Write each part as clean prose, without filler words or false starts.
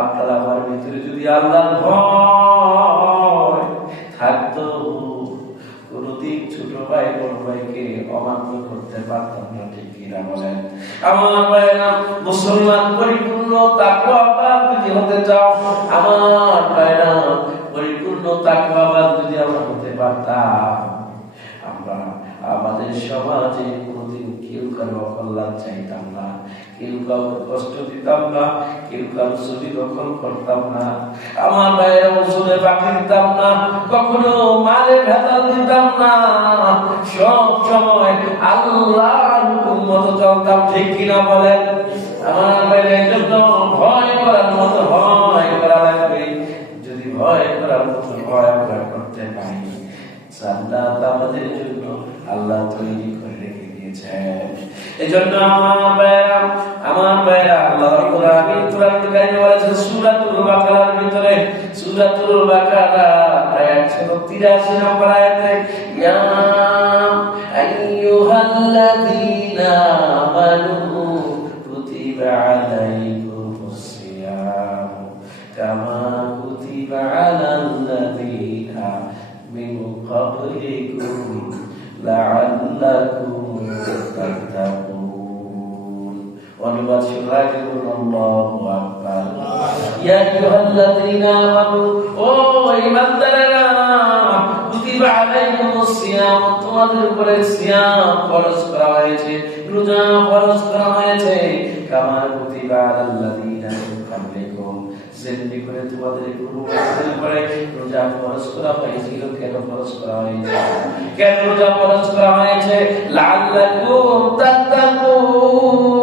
আপনার আমার ভিতরে যদি আল্লাহর ভয় থাকতো, কোনদিন ছোট ভাই বড় ভাইকে অমান্য করতে পারতাম না, ঠিক কিনা বলেন? আমার ভাইরা, মুসলমান পরিপূর্ণ তাকওয়াবান যদি হতে চাও, আমার ভাইরা পরিপূর্ণ তাকওয়াবান যদি আমরা হতে পারতাম, আমরা আমাদের সমাজে কোনদিন কেউ কারো অকল্যাণ চাইতাম না, কেউ কাউকে কষ্ট দিতাম না, কেউ কারো ছবি দখল করতাম না, আমার ভাইয়েরা ওষুধে বাকি দিতাম না, কখনো মালে ভেজাল দিতাম না, সব সময় আল্লাহর হুকুম মতো চলতাম, ঠিক কিনা বলেন? আমার ভাইয়েরা এই জন্য ভয় করার মতো ভয় করা লাগবে। যদি ভয় করার মতো ভয় আমরা করতে পারি, জান্নাত আমাদের জন্য আল্লাহ তৈরি করে রেখে দিয়েছেন। এজন্য আমার ভাইরা আল্লাহ রাব্বুল আলামিন কোরআনুল কারীমে বলেছেন সূরাতুল বাকারার ভিতরে, সূরাতুল বাকারা আয়াত 183 নম্বর আয়াতে, ইয়া আইয়ুহাল্লাযীনা আমানু কুতিবা আলাইকুমুস সিয়াম কামা কুতিবা আলাল্লাযীনা মিন ক্বাবলিকুম লাআল্লাকুম তাত্তাকুন। অনুবাদ শুনলে বলুন আল্লাহু আকবার। ইয়া আইয়ুহাল্লাযীনা আমানু, ও ঈমানদারেরা, কুতিবা আলাইকুমুস সিয়াম, তোমাদের উপরে সিয়াম ফরজ করা হয়েছে, রোজা ফরজ করা হয়েছে, কামা কুতিবা আলাল্লাযীনা মিন ক্বাবলিকুম, যেমনি করে তোমাদের পূর্বপুরুষদের উপরে রোজা ফরজ করা হয়েছিল। কেন ফরজ করা হয়েছে? কেন রোজা ফরজ করা হয়েছে? লাআল্লাকুম তাত্তাকুন,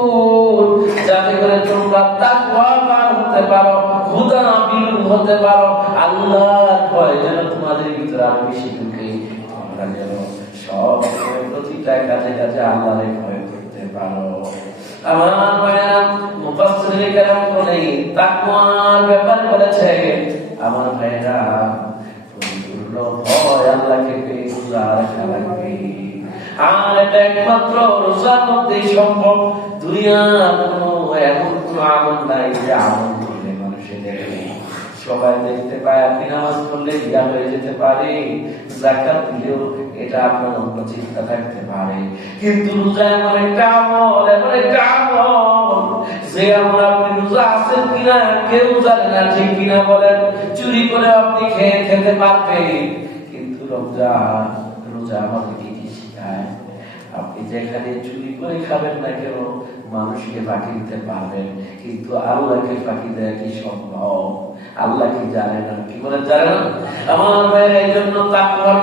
যাতে করে তোমরা তাকওয়াবান হতে পারো, খোদা বিরু হতে পারো, আল্লাহর ভয় যেন তোমাদের ভিতরে আরো বেশি ঢুকে, তোমরা যেন সব সময় প্রতিটা কাজে কাজে আল্লাহর ভয় করতে পারো। আমার ভাইরা, মুফাসসিরিনে কেরাম বলেন তাকওয়ার ব্যাপার বলেছে, আমার ভাইরা পরিপূর্ণ ভয় আল্লাহকে পেয়ে রোজা রাখা লাগবে। আর এটা একমাত্র রোজার মধ্যেই সম্ভব। দুনিয়ার কোনো এমন কোনো আমল নাই যে আমল করলে মানুষে দেখবে, সবাই দেখতে পায়। আপনি নামাজ পড়লে বিয়া হয়ে যেতে পারে, যাকাত দিলেও এটা আপনার অন্য চিন্তা থাকতে পারে, কিন্তু রোজা এমন একটা আমল, এমন একটা আমল যে আমরা আপনি রোজা আছেন কিনা কেউ জানে না, ঠিক কিনা বলেন? চুরি করে আপনি খেতে পারবেন, কিন্তু রোজা আমাদেরকে কি শিখায়? আপনি যেখানে চুরি করে খাবেন না কেন, মানুষকে ফাঁকি দিতে পারবেন, কিন্তু আল্লাহকে ফাঁকি দেওয়া কি সম্ভব? আল্লাহ কি জানে না? কি বলে জানে না? আমার ভাই, এই জন্য তাকওয়ার